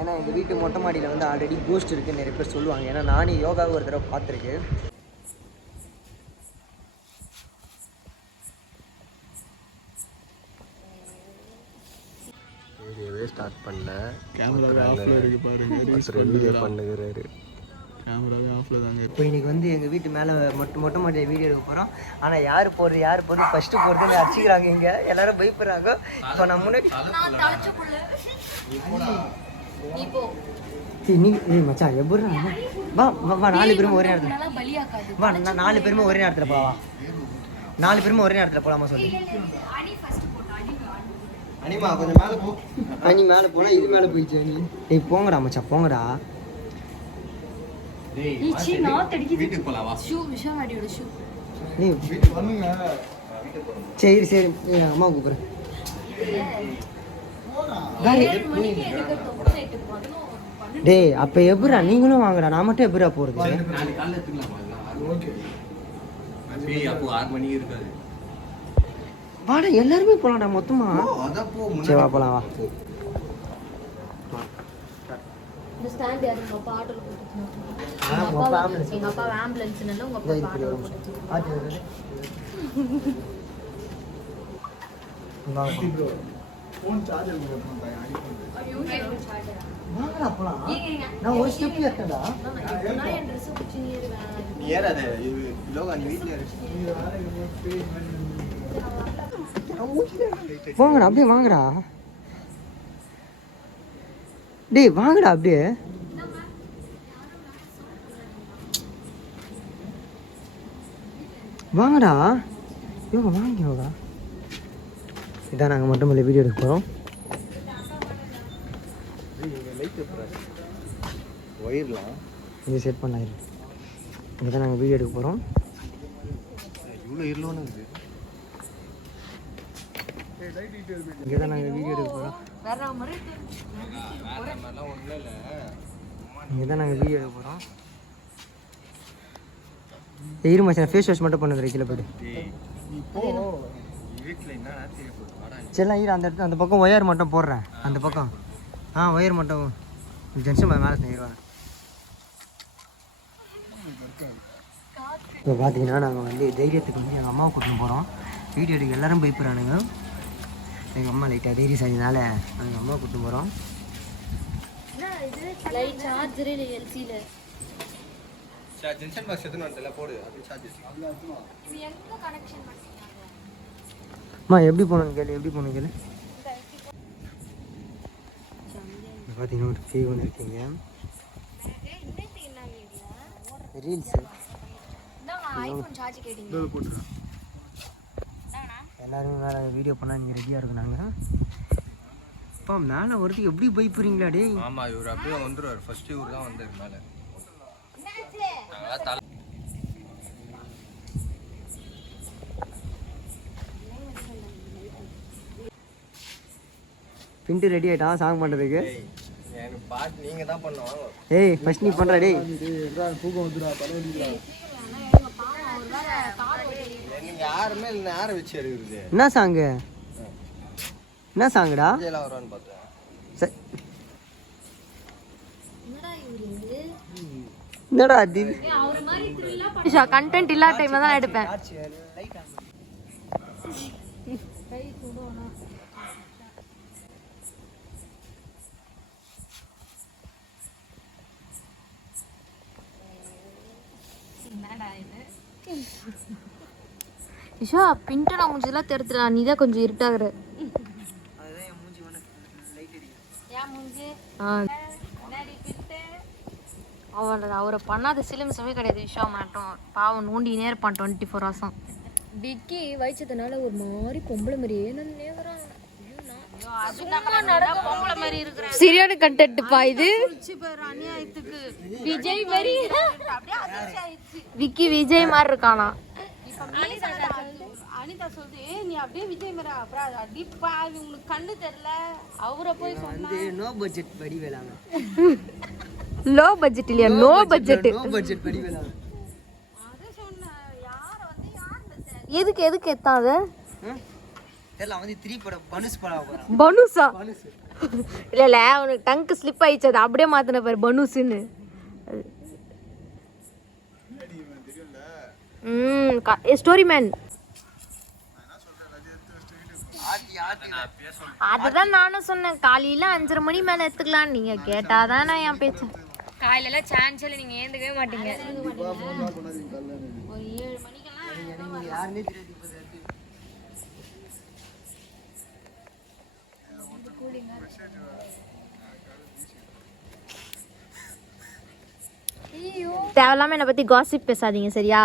ஏன்னா எங்கள் வீட்டு மொட்டை மாடியில் வந்து ஆல்ரெடி கோஸ்ட் இருக்குன்னு நிறைய பேர் சொல்லுவாங்க. ஏன்னா நானும் யோகாவை ஒரு தடவை பார்த்துருக்கேன். வீடியோவே ஸ்டார்ட் பண்ணல, கேமரா ஆஃப்ல இருக்கு பாருங்க, பண்ணுகிறாரு. கேமராவே ஆஃப்ல தாங்க. இப்போ இன்னைக்கு வந்து எங்கள் வீட்டு மேலே மொட்டை மாடியில் வீடியோ எடுக்க போகிறோம். ஆனால் யார் போகிறது ஃபஸ்ட்டு போகிறதுன்னு அடிச்சுக்கிறாங்க. இங்கே எல்லாரும் பயப்படுறாங்க. இப்போ நான் முன்னாடி மச்சான் எப்படி வா 4 பேருமே ஒரே நேரத்தில் வா, 4 பேருமே ஒரே நேரத்தில் வா 4 பேருமே ஒரே நேரத்தில் போகலாமா சொல்லி. அனிமா கொஞ்சம் மேலே போ. அனி மேலே போனால் இது மேலே போயிடுச்சு. அனி நீ போங்கடா மச்சான், போங்கடா. சரி சரி, அம்மா கூப்பிடுறேன். டேய் அப்போ எப்படா நீங்களும் வாங்கடா, நான் மட்டும் எப்படா போகிறது? வாடா எல்லாருமே போலாம்டா மொத்தமா. சரி வா போலாம் வா. இந்த ஸ்டாண்ட் யாரு உங்க அப்பா ஆட்டோல போட்டுட்டாங்க. எங்க அப்பா ஆம்புலன்ஸ்னால உங்க அப்பா ஆட்டோல போட்டுட்டாங்க. ப்ரோ ஃபோன் சார்ஜர் போடணும் பை ஐபோன். ஐயோ சார்ஜரா? வாங்கடா போலாம். நான் ஒரு ஸ்டெப் ஏறடா. நான் என் Dress பிடிச்சி ஏறுவேன். நீ ஏறாத. லோகா நீ வீட்ல ஏறு. வாங்கடா அப்படியே வாங்கடா. டேய் வாங்கடா அப்படியே. வாங்கடா யோகா, வாங்க யோகா. இதான் நாங்கள் மட்டும் இல்லை வீடியோ எடுக்க போகிறோம். ஒயர்லாம் இது செட் பண்ணலாம். இங்கே தான் நாங்கள் வீடியோ எடுக்க போகிறோம். இவ்வளோ இருளோன்னு இருக்குது. இங்கே தான் நாங்கள் வீடியோ எடுக்க போகிறோம். இங்கே தான் நாங்கள் வீடியோ எடுக்க போகிறோம். இரு மச்சான், ஃபேஸ் வாஷ் மட்டும் பண்ணுறது கீழே போய்ட்டு. சரிலாம் இரு, அந்த இடத்துல அந்த பக்கம் ஒயர் மட்டும் போடுறேன். அந்த பக்கம் ஒயர் மட்டும் ஜென்ஷன் மேலே செஞ்சிருவாங்க. இப்போ பார்த்தீங்கன்னா நாங்கள் வந்து தைரியத்துக்கு வந்து எங்கள் அம்மாவை கூட்டின்னு போகிறோம். வீடியோ எடுக்க எல்லோரும் பயப்படுறானுங்க. எங்கள் அம்மா லைட்டாக தைரியம் செஞ்சதுனால எங்கள் அம்மா கூட்டின்னு போகிறோம். ஜென்ஷன் பாக்ஸ் எதுன்னு வரல போடு, அது சார்ஜஸ். இது எங்க கனெக்ஷன் பண்ணிருக்காங்க? அம்மா எப்படி போணும் கேளு, எப்படி போணும் கேளு. பாத்தீங்கன்னா ஒரு ஃபீ ஒன்று இருக்கீங்க. ரீல்ஸ் ஐபோன் சார்ஜ் கேட்டிங்க போடுறேன். எல்லாரும் மேலே வீடியோ பண்ணால் நீங்கள் ரெடியாக இருக்குனாங்க. அப்பா மேலே ஒருத்தி எப்படி பயப்படுறீங்களா டே? ஆமாம், இவர் அப்படியே வந்துடுவார். ஃபர்ஸ்ட் இவர் தான் வந்தார் மேலே. பின்ட்டு ரெடி ஆகிட்டான் சாங் பண்ணுறதுக்கு. எனக்கு பாட்டு நீங்கள் தான் பண்ணுவோம். ஏய் ஃபர்ஸ்ட் நீ பண்ணுற டேய். தூக்கம் வந்துடா தலைவலிடா. யாருமே இல்லை, யாரை வச்சு எடுக்குது? என்ன சாங்கு? என்ன சாங்குடா? வருவான்னு பார்த்தேன். என்னடா அது? கண்டென்ட் இல்லாத டைம்ல தான் எடுப்பேன். இஷா பின்ட்டு நான் மூஞ்சிலாம் தெரித்துறேன். நீ தான் கொஞ்சம் இருட்டாகிற. அவரை பண்ணாத சிலிம்ஸமே கிடையாது. விஷா மாட்டோம் பாவம் நோண்டினே இருப்பான் 24 hours. டிக்கி வயிச்சதுனால ஒரு மாதிரி பொம்பளை மாதிரியே சரியான கண்டென்ட்ப்பா இது. விஜய் மாதிரி விக்கி விஜய் மாதிரி இருக்கானா? அனிதா சொல்லுது நீ அப்படியே விஜய் மாதிரி அப்புறம் அடிப்பா உங்களுக்கு கண்ணு தெரியல. அவரை போய் சொன்னா நோ பட்ஜெட் படி வேளாங்க. லோ பட்ஜெட் இல்லையா? நோ பட்ஜெட் படி வேளாங்க. அத சொன்னா யார வந்து யார் எதுக்கு எத்தாத தெரியல. வந்து 3 படம் பனுஸ் படம். பனுஸா? இல்லை உனக்கு டங்க்கு ஸ்லிப் ஆயிடுச்சு, அது அப்படியே மாற்றின பாரு பனுசுன்னு. Story man. அதுதான் நானும் சொன்னேன், காலையில 5:30 மணி மேல எடுத்துக்கலாம். நீங்க கேட்டாதான் நான் என் பேச்சு. காலையில சான்ஸ் இல்லை, நீங்க ஏந்துக்கவே மாட்டீங்க. ஒரு 7 மணிக்கெல்லாம் யாருன்னே தெரியாது. தேவையில்லாம என்னை பத்தி காசிப் பேசாதீங்க சரியா?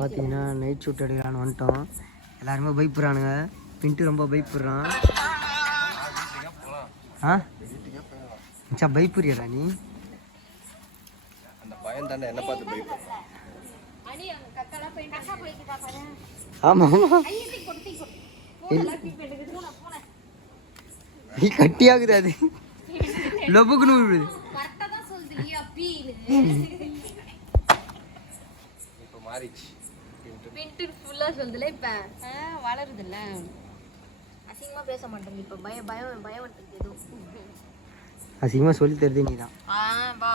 பார்த்தீங்கன்னா நைட் ஷூட் எடுக்கலான்னு வந்துட்டோம். எல்லாருமே பயப்படுறானுங்க. பின்ட்டு ரொம்ப பயப்படுறான். மச்சான் பயப்படுறியடா நீ? அந்த பையன் தானே என்ன பார்த்து பயப்படுறான். ஆமா நீ கட்டியாகுது அது லொபுக்குன்னு விழுது. இப்போ மாறிச்சு. பின்ட்டு ஃபுல்லா சொல்லுதுல இப்ப வளருதுல்ல. அசிங்கமா பேச மாட்டேங்க இப்ப. பயம் வந்துருக்கு ஏதோ. அசிங்கமா சொல்லி தருது நீ தான். வா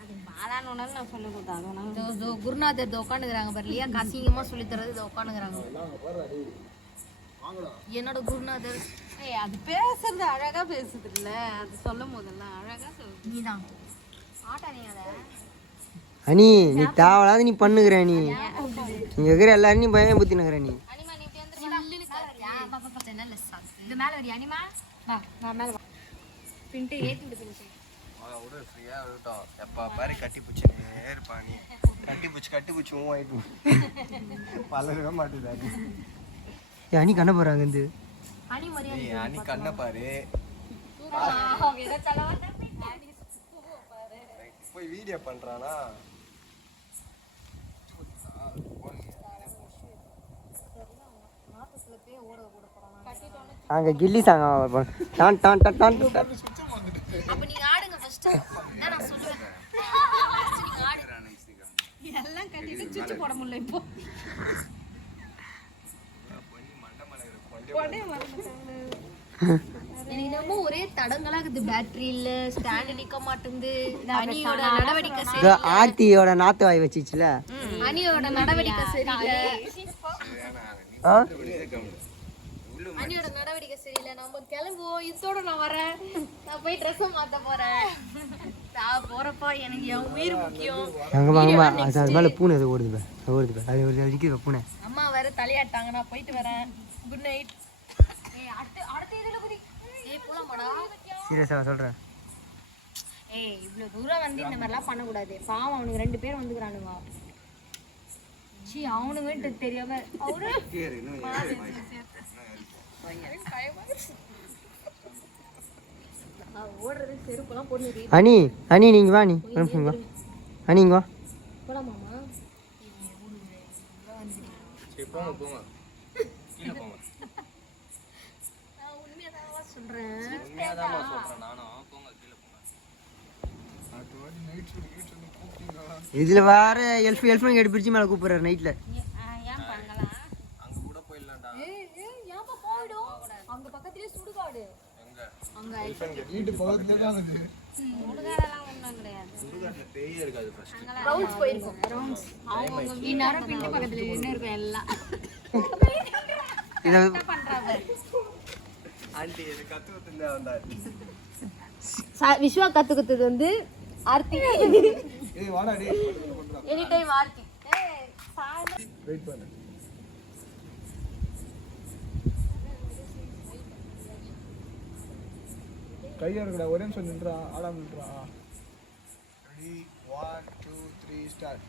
அது பாலான்னு நான் சொல்லி கொடுத்தாங்க. குருநாதர் உட்காந்துக்கிறாங்க பாரு இல்லையா, அசிங்கமா சொல்லி தர்றது உட்காந்துக்கிறாங்க. என்னோட குருநாதர் அது பேசுறது அழகா பேசுது இல்ல, அது சொல்லும் போதெல்லாம் அழகா சொல்லுது. நீதான் ஆட்டானீங்க அத அனி, நீ தேவையில்லாத நீ பண்ணுகிற. நீ நீங்க இருக்கிற எல்லாரும் நீ பயம் புத்தி நகர. நீ இது மேல வரி அனிமா வா, நான் மேல வா. பின்ட்டு ஏத்திட்டு பின்ட்டு விடு, ஃப்ரீயா விட்டோம். எப்ப பாரு கட்டி பிடிச்சினே இருப்பா நீ. கட்டி பிடிச்சி ஆயிட்டு பலரவே மாட்டேது. அனி கண்ண போறாங்க இந்த அனி மரியாதை. அனி கண்ண பாரு. போய் வீடியோ பண்றானா? அங்க கில்லி சாங்க டான் டான் டான் டான். அப்ப நீங்க ஆடுங்க ஃபர்ஸ்ட். நான் சொல்றேன் நீங்க ஆடுங்க. எல்லாம் கட்டிட்டு சுச்சு போட முடியல இப்போ. எனக்கு என்னமோ ஒரே தடங்களா இருக்குது. பேட்டரி இல்ல, ஸ்டாண்ட் நிக்க மாட்டேங்குது. அனியோட நடவடிக்கை சரியில்லை. ஆர்த்தியோட நாத்து வாய் வச்சிச்சுல. அனியோட நடவடிக்கை சரியில்லை. அனியோட நடவடிக்கை சரியில்லை. நம்ம கிளம்புவோம். இதோட நான் வரேன். நான் போய் ட்ரெஸ் மாத்த போறேன். நான் போறப்பா எனக்கு என் உயிர் முக்கியம். அது மேல பூனை அது ஓடுது. அது ஒரு பூனை. அம்மா வேற தலையாட்டாங்க. நான் போயிட்டு வரேன். Good night. அடுத்த இதுல குதி. போலாமாடா? சீரியஸா சொல்றேன். இவ்வளவு தூரம் வந்து இந்த மாதிரிலாம் பண்ணக்கூடாது. பாவம் அவனுக்கு 2 பேர் வந்துக்கிறானுங்க. அவனுங்க தெரியாம அவரு ஓடுறது செருப்பெல்லாம் போட்டு. அனி நீங்க வா. நீ அனி இங்க வா. போலாமாமா? போங்க நான் உண்மையாதான் சொல்றேன். நானும் போங்க கீழே போங்க. இதுல வேற எல்ஃபன் எடுப்பிடிச்சு மேல கூப்பிடுறாரு நைட்ல. ஏன் பண்ணலாம்? அங்க கூட போயிடலாம்டா. ஏன்பா போய்டும்? அங்க பக்கத்துலயே சுடுகாடு. எங்க? அங்க வீட்டு பக்கத்துலயே தான் இருக்குது. சுடுகாடெல்லாம் ஒண்ணும் கிடையாது. சுடுகாட்டுல பேயே இருக்காது ஃபர்ஸ்ட். ரவுண்ட்ஸ் போயிருக்கோம். ரவுண்ட்ஸ் அவங்க வீட்டு பின்ன பக்கத்துல என்ன இருக்கும் எல்லாம். இத பண்றாங்க. ஆண்டி இது கத்துக்கிட்டு வந்தாரு. விஸ்வா கத்துக்கிட்டது வந்து ஆர்த்தி. ஏய் வாடா டேய் பண்றா. Any time Aarthi. வெயிட் பண்ணு. கையா இருக்கடா, ஒரே நிமிஷம் நின்றா. ஆடாம நின்றா. Ready 1 2 3 start.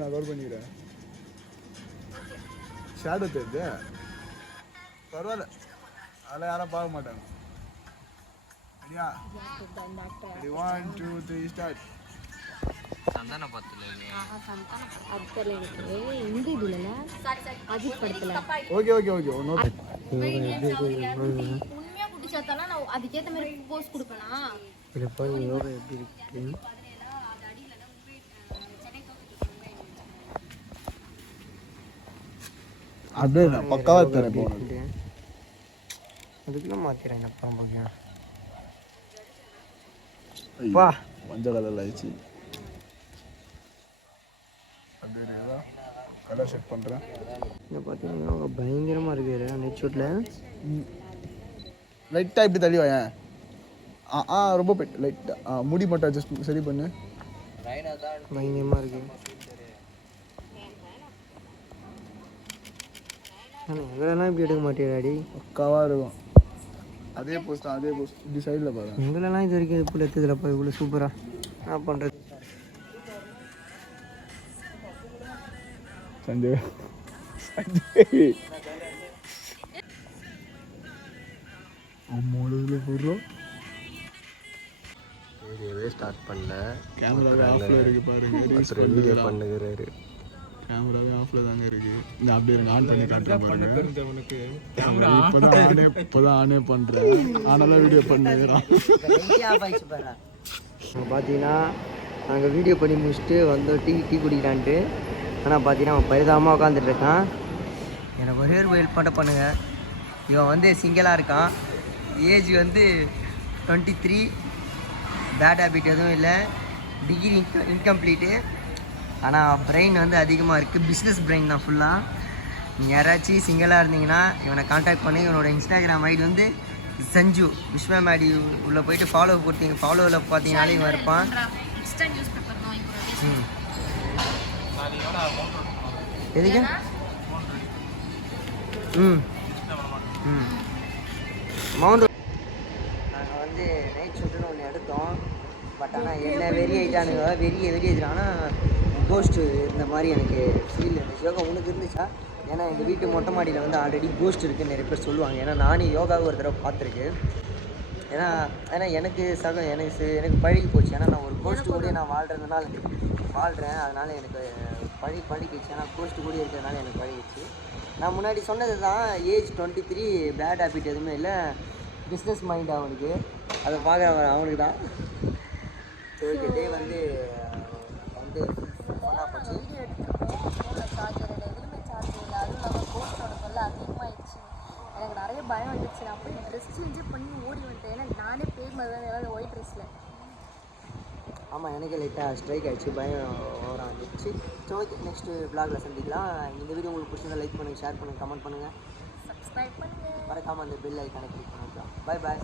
நான் கவர் பண்ணிக்கிறேன். ஷேடோ தெரியுது, பரவாயில்ல, அதெல்லாம் யாரும் பார்க்க மாட்டாங்க. Yeah. Ready, 1, 2, 3, start. சந்தான பத்துல அது தெரியல எனக்கு இந்த இதுல அஜித் படத்துல Okay. No. உண்மையா குட்டி சாத்தாலாம் நான் அதுக்கேற்ற மாதிரி போஸ் கொடுப்பேனா இதில் பாருங்க யோகா எப்படி இருக்கு. அப்படியே நான் பக்காவா தரேன் போனது. அதுக்குள்ள மாத்திரேன் அப்புறம் போங்க. வா மஞ்சள் கலர்ல ஆயிடுச்சு. அப்படியே இருக்கா கலர் செட் பண்ணுறேன். இதை பார்த்தீங்கன்னா பயங்கரமாக இருக்குது நெட் ஷூட்டில். லைட்டாக இப்படி தள்ளி வாயேன். ரொம்ப லைட்டாக முடி மட்டும் அட்ஜஸ்ட் சரி பண்ணு. பயங்கரமாக இருக்குது. எங்களெல்லாம் இப்படி எடுக்க மாட்டேடாடி. பக்காவாக இருக்கும். அதே போஸ்ட் இப்படி சைடில் பாருங்க. எங்களெல்லாம் இது வரைக்கும் இப்படி எடுத்ததுலப்பா இவ்வளோ சூப்பராக நான் பண்ணுறது. சஞ்சய் போடுறோம். வீடியோவே ஸ்டார்ட் பண்ணல. கேமரா ஆஃப்ல இருக்கு பாருங்க. வீடியோ பண்ணுகிறாரு. கேமராவே ஆஃப்ல தாங்க இருக்கு. இந்த அப்படியே ஆன் பண்ணி காட்டுறேன் பாருங்க. இப்போதான் ஆனே பண்றேன். ஆனாலும் வீடியோ பண்ணுகிறான். பார்த்தீங்கன்னா நாங்கள் வீடியோ பண்ணி முடிச்சுட்டு வந்தோம் டீ குடிக்கலான்ட்டு. ஆனால் பார்த்தீங்கன்னா அவன் பரிதாபமாக உட்காந்துட்டு இருக்கான். எனக்கு ஒரே ஒரு ஹெல்ப் மட்டும் பண்ணுங்கள். இவன் வந்து சிங்கிளாக இருக்கான். ஏஜ் வந்து 23. பேட் ஹேபிட் எதுவும் இல்லை. Degree incomplete. ஆனால் பிரெயின் வந்து அதிகமாக இருக்குது. பிஸ்னஸ் பிரெயின் தான் ஃபுல்லாக. நீங்கள் யாராச்சும் சிங்கிளாக இருந்தீங்கன்னா இவனை காண்டாக்ட் பண்ணி. இவனோட இன்ஸ்டாகிராம் ஐடி வந்து சஞ்சு விஸ்வம் ஐடி உள்ளே போயிட்டு ஃபாலோ போட்டீங்க. ஃபாலோவில் பார்த்தீங்கனாலே இவன் இருப்பான். எதுக்கு மவுண்ட் நாங்கள் வந்து நைட் ஷூட்டுன்னு ஒன்று எடுத்தோம். பட் ஆனால் என்ன வெறி ஆகிட்டானுங்க. வெறி ஆகிட்டானா கோஸ்ட்டு இருந்த மாதிரி எனக்கு ஃபீல் இருந்துச்சு. யோகா உனக்கு இருந்துச்சா? ஏன்னா எங்கள் வீட்டு மொட்டை மாடியில் வந்து ஆல்ரெடி கோஸ்ட் இருக்குன்னு நிறைய பேர் சொல்லுவாங்க. ஏன்னா நானே யோகாவை ஒரு தடவை பார்த்துருக்கேன். ஏன்னா எனக்கு பழகி போச்சு. ஏன்னா நான் ஒரு கோஸ்ட்டு கூட நான் வாழ்கிறேன். அதனால் எனக்கு பழகிடுச்சு. ஏன்னா கோஸ்ட்டு கூட இருக்கிறதுனால எனக்கு பழகிடுச்சு. நான் முன்னாடி சொன்னது தான். ஏஜ் 23. பேட் ஹேபிட் எதுவுமே இல்லை. பிஸ்னஸ் மைண்ட் அவனுக்கு. அதை பார்க்குற அவனுக்கு தான். ஓகே டே வந்து ஃபன்னாக போச்சு. எனக்கு நிறைய பயம் வந்துச்சு. நான் போய் ட்ரெஸ் சேஞ்சே பண்ணி ஓடி வந்துட்டேன். ஏன்னா நானே பேர் மாதிரி தான் ஏதாவது ஒயிட் ட்ரெஸ்ஸில். ஆமாம் எனக்கே லைட்டாக ஸ்ட்ரைக் ஆகிடுச்சு. பயம் ஓவராக வந்துச்சு. ஸோ ஓகே நெக்ஸ்ட்டு வ்ளாகில் சந்திக்கலாம். இந்த வீடியோ உங்களுக்கு பிடிச்சிருந்தா லைக் பண்ணுங்கள், ஷேர் பண்ணுங்கள், கமெண்ட் பண்ணுங்கள், சப்ஸ்கிரைப் பண்ணுங்கள். மறக்காமல் அந்த பெல் ஐக்கானை கிளிக் பண்ணிக்கலாம். பாய்.